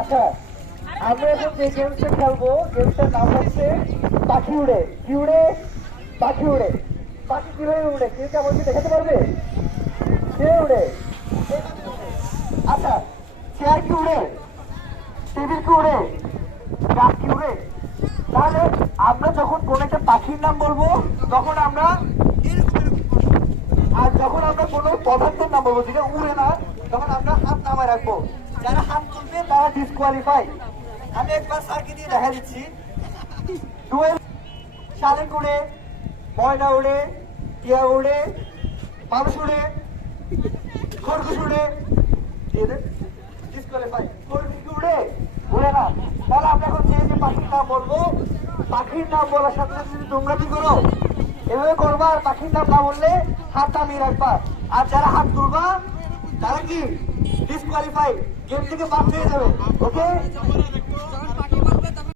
আচ্ছা আমরা যে গেমসটা খেলব, গেমসটার নাম হচ্ছে পাখি উড়ে। কি উড়ে? পাখি উড়ে। পাখি কীভাবে উড়ে? কে কেমন দেখাতে পারবে? উড়ে? আচ্ছা চেয়ার কি উড়ে? টেবিল কি উড়ে? গাছ কি উড়ে? তাহলে আমরা যখন কোন একটা পাখির নাম বলব, তখন আমরা এরকম এরকম করব। আর যখন আমরা কোনো পদার্থের নাম বলব, যেটা উড়ে না, তখন আমরা হাত নামায় রাখব। যারা হাত তুলবে, তারা ডিসকোয়ালিফাই আমি একবার স্যারকে দিয়ে দেখা দিচ্ছি। ডুয়েল শালিক উড়ে, ময়না উড়ে, টিয়া উড়ে, মানুষ উড়ে, খরগোশ উড়ে। ডিসকোয়ালিফাই খরগোশ উড়ে উড়ে না। তাহলে আমরা এখন যে যে পাখির নাম বলব, পাখির নাম বলার সাথে সাথে তোমরা কি করো, এভাবে করবা, আর পাখির নাম না বললে হাত নামিয়ে রাখবা। আর যারা হাত তুলবা তারা কি ডিসকোয়ালিফাই গেম থেকে বাদ হয়ে যাবে ওকে